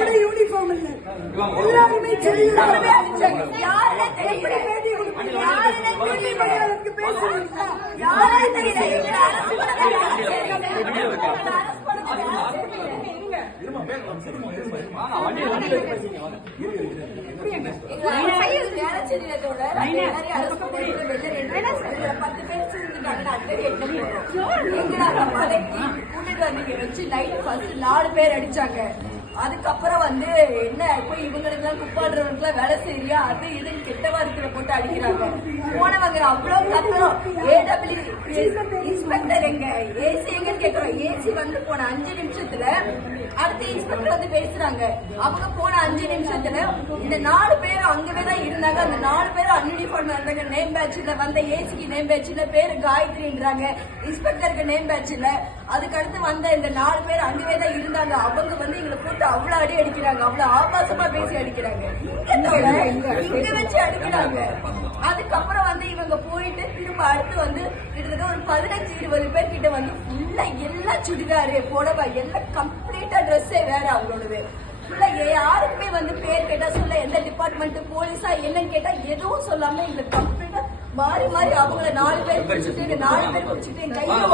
ஒரே யூனிஃபார்ம் இல்ல எல்லாருமே நாலு பேர் அடிச்சாங்க. அதுக்கப்புறம் வந்து என்ன போய் இவங்களுக்கு எல்லாம் குப்பாடுறவங்களுக்கு எல்லாம் வேலை செய்யறியா அது இதுன்னு கெட்ட வார்த்தையில போட்டு அடிக்கிறாங்க. போனவங்க அவ்வளவு கத்துறோம். AW இன்ஸ்பெக்டர் எங்க, ஏசி எங்கன்னு கேட்கிறோம். ஏசி வந்து போன 5 நிமிஷத்துல அடுத்த இன்ஸ்பெக்டர் வந்து பேசுறாங்க. அவங்க போன 5 நிமிஷத்துல இந்த 4 பேரும் அங்கவேதான் இருந்தாங்க. அந்த 4 பேரும் அன்யூனிஃபார்ம் இருந்தாங்க. நேம் பேட்ச்ல வந்த ஏசிக்கு நேம் பேட்ச்ல பேரு காயத்ரின்றாங்க, இன்ஸ்பெக்டருக்கு நேம் பேட்ச்ல. அதுக்கு அடுத்து வந்த இந்த 4 பேர் அங்கவேதான் இருந்தாங்க. அவங்க வந்து எங்களை போட்டு அவ்வளவு அடி அடிக்கிறாங்க, அவ்வளவு ஆபாசமா பேசி அடிக்கிறாங்க, இங்க வச்சு அடிக்கிறாங்க. அதுக்கப்புறம் வந்து இவங்க போயிட்டு திரும்ப அடுத்து வந்து கிட்டத்தட்ட ஒரு 15-20 பேர் கிட்ட வந்து ஃபுல்லா எல்லா சுடிதாரு புடவை எல்லாம் கம்ப்ளீட்டா ட்ரெஸ்ஸே வேற அவங்களோடது. யாருக்குமே வந்து பேர் கேட்டா சொல்ல எந்த டிபார்ட்மெண்ட் போலீஸா என்னன்னு கேட்டா எதுவும் சொல்லாம இந்த கம்ப்ளீட்டா மாறி மாறி அவங்கள 4 பேர் பிடிச்சிட்டு 4 பேர் பிடிச்சிட்டு கையில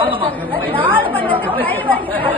4 பண்ணது கை வலிக்கிறாங்க.